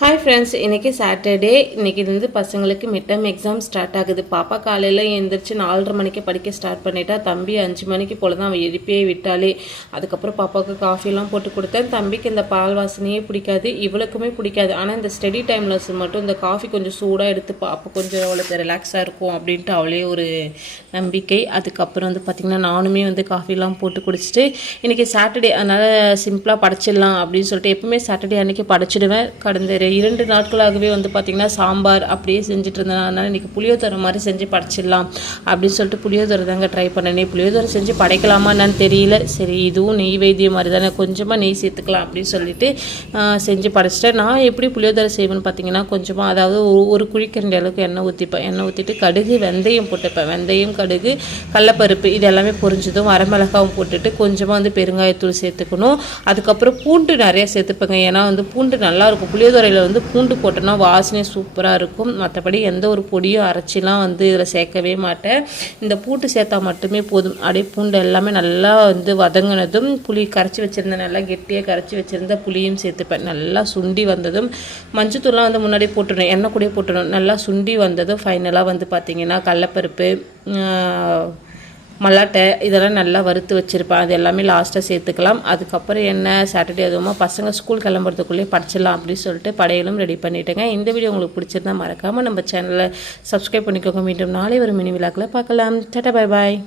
Hi friends, இன்றைக்கி Saturday. இன்றைக்கி வந்து பசங்களுக்கு மிட் டர்ம் எக்ஸாம் ஸ்டார்ட் ஆகுது. பாப்பா காலையில் எழுந்திரிச்சு 4:30 மணிக்கு படிக்க ஸ்டார்ட் பண்ணிட்டா. தம்பி 5 மணிக்கு போல் தான் அவள் எழுப்பியே விட்டாலே. அதுக்கப்புறம் பாப்பாவுக்கு காஃபிலாம் போட்டு கொடுத்தேன். தம்பிக்கு இந்த பால் வாசனையே பிடிக்காது, இவளுக்குமே பிடிக்காது. ஆனால் இந்த ஸ்டடி டைமில் மட்டும் இந்த காஃபி கொஞ்சம் சூடாக எடுத்துப்பா, அப்போ கொஞ்சம் அவளுக்கு ரிலாக்ஸாக இருக்கும் அப்படின்ட்டு அவளே ஒரு நம்பிக்கை. அதுக்கப்புறம் வந்து பார்த்திங்கன்னா நானுமே வந்து காஃபிலாம் போட்டு குடிச்சிட்டு இன்றைக்கி சாட்டர்டே அதனால் சிம்பிளாக படைச்சிடலாம் அப்படின்னு சொல்லிட்டு எப்பவுமே சாட்டர்டே அன்றைக்கி படைச்சிடுவேன். கடந்த 2 நாட்களாகவே வந்து பார்த்திங்கன்னா சாம்பார் அப்படியே செஞ்சுட்டு இருந்தேன். அதனால் இன்றைக்கி புளியோதரை மாதிரி செஞ்சு படைச்சிடலாம் அப்படின்னு சொல்லிட்டு புளியோதரை தாங்க ட்ரை பண்ணேனே. புளியோதரை செஞ்சு படைக்கலாமா என்னன்னு தெரியல. சரி, இதுவும் நெய் வைத்தியம் மாதிரி தானே, கொஞ்சமாக நெய் சேர்த்துக்கலாம் அப்படின்னு சொல்லிட்டு செஞ்சு படைச்சிட்டேன். நான் எப்படி புளியோதரை செய்வேன்னு பார்த்தீங்கன்னா, கொஞ்சமாக அதாவது ஒரு குழிக்கரண்டி அளவுக்கு எண்ணெய் ஊற்றிப்பேன். எண்ணெய் ஊற்றிட்டு கடுகு வெந்தயம் போட்டுப்பேன். வெந்தயம், கடுகு, கடலப்பருப்பு இது எல்லாமே பொரிஞ்சதும் வரமிளகாவும் போட்டுட்டு கொஞ்சமாக வந்து பெருங்காயத்தூள் சேர்த்துக்கணும். அதுக்கப்புறம் பூண்டு நிறையா சேர்த்துப்பேங்க. ஏன்னா வந்து பூண்டு நல்லாயிருக்கும் புளியோதரையில் வந்து பூண்டு போட்டோன்னா வாசனை சூப்பராக இருக்கும். மற்றபடி எந்த ஒரு பொடியும் அரைச்சிலாம் வந்து இதில் சேர்க்கவே மாட்டேன். இந்த பூண்டு சேர்த்தா மட்டுமே போதும். அப்படியே பூண்டு எல்லாமே நல்லா வந்து வதங்கினதும் புளி கரைச்சி வச்சுருந்தேன், நல்லா கெட்டியாக கரைச்சி வச்சுருந்த புளியும் சேர்த்துப்பேன். நல்லா சுண்டி வந்ததும் மஞ்சத்தூள்லாம் வந்து முன்னாடி போட்டுடணும், எண்ணெய் கூடயே போட்டுடணும். நல்லா சுண்டி வந்ததும் ஃபைனலாக வந்து பார்த்திங்கன்னா கடலப்பருப்பு, மல்லாட்டை இதெல்லாம் நல்லா வறுத்து வச்சுருப்பேன். அது எல்லாமே லாஸ்ட்டாக சேர்த்துக்கலாம். அதுக்கப்புறம் என்ன சாட்டர்டே அதுவுமா பசங்க ஸ்கூல் கிளம்புறதுக்குள்ளேயே படிச்சிடலாம் அப்படின்னு சொல்லிட்டு படையலும் ரெடி பண்ணிட்டேங்க. இந்த வீடியோ உங்களுக்கு பிடிச்சிருந்தா மறக்காமல் நம்ம சேனலை சப்ஸ்கிரைப் பண்ணிக்கோங்க. மீண்டும் நாளை ஒரு மினி விழாக்களை பார்க்கலாம். Tata, bye bye.